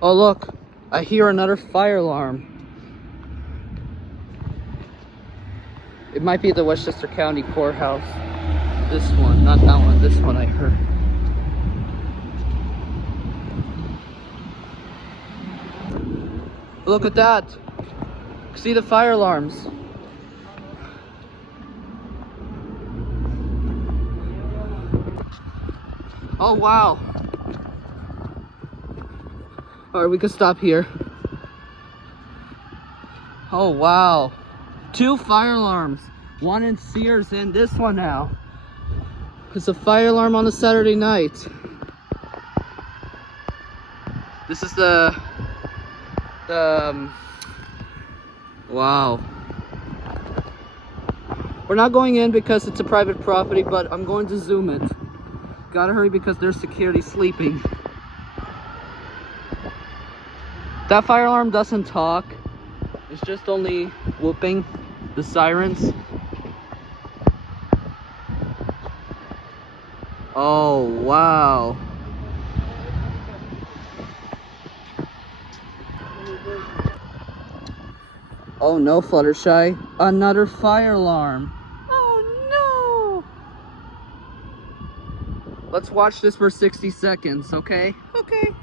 Oh look, I hear another fire alarm. It might be the Westchester County Courthouse. This one, not that one, this one I heard. Look at that. See the fire alarms. Oh wow. Alright, we can stop here. Oh wow. 2 fire alarms. One in Sears and this one now. It's a fire alarm on a Saturday night. This is wow. We're not going in because it's a private property, but I'm going to zoom it. Gotta hurry because there's security sleeping. That fire alarm doesn't talk. It's just only whooping the sirens. Oh, wow. Oh no, Fluttershy. Another fire alarm. Oh no! Let's watch this for 60 seconds, okay? Okay.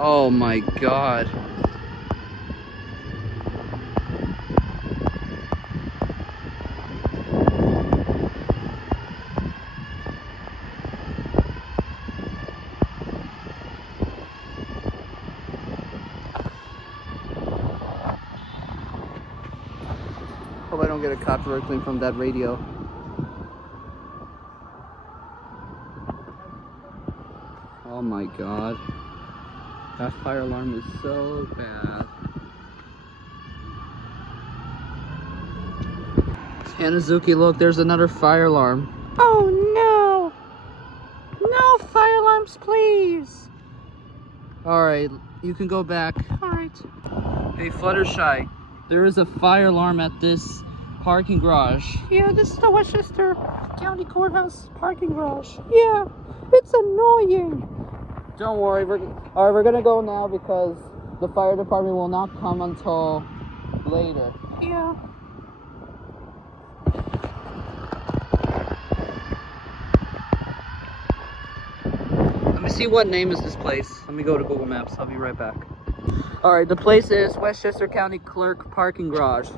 Oh my god. Hope I don't get a copyright claim from that radio. Oh my god. That fire alarm is so bad. Hanazuki, look, there's another fire alarm. Oh no! No fire alarms, please! Alright, you can go back. Alright. Hey, Fluttershy, there is a fire alarm at this parking garage. Yeah, this is the Westchester County Courthouse parking garage. Yeah, it's annoying. Don't worry, we're gonna go now because the fire department will not come until later. Yeah. Let me see what name is this place. Let me go to Google Maps. I'll be right back. Alright, the place is Westchester County Clerk parking garage.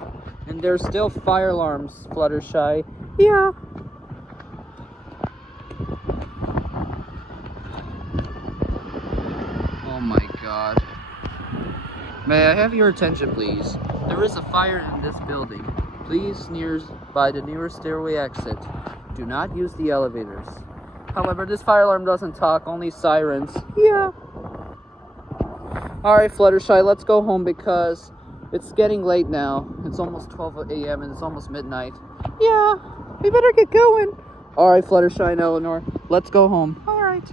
And there's still fire alarms, Fluttershy. Yeah. Oh my god. May I have your attention, please? There is a fire in this building. Please by the nearest stairway exit. Do not use the elevators. However, this fire alarm doesn't talk, only sirens. Yeah. Alright, Fluttershy, let's go home because it's getting late now. It's almost 12 a.m. and it's almost midnight. Yeah, we better get going. Alright, Fluttershy and Elinor, let's go home. Alright.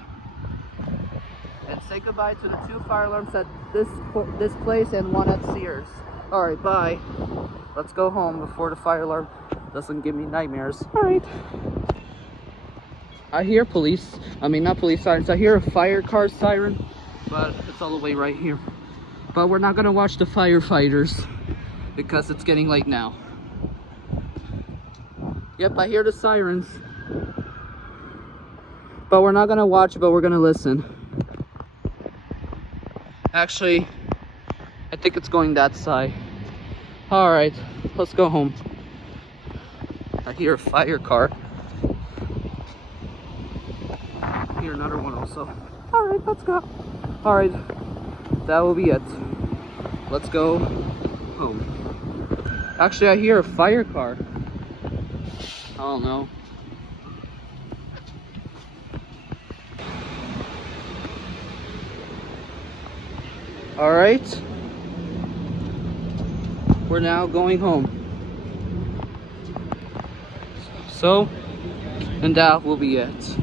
And say goodbye to the 2 fire alarms at this place and 1 at Sears. Alright, bye. Let's go home before the fire alarm doesn't give me nightmares. Alright. I hear not police sirens. I hear a fire car siren, but it's all the way right here. But we're not gonna watch the firefighters because it's getting late now. Yep, I hear the sirens. But we're not gonna watch it, but we're gonna listen. Actually, I think it's going that side. Alright, let's go home. I hear a fire car. I hear another one also. Alright, let's go. Alright, that will be it. Let's go home. Actually, I hear a fire car. I don't know. Alright. We're now going home. So, and that will be it.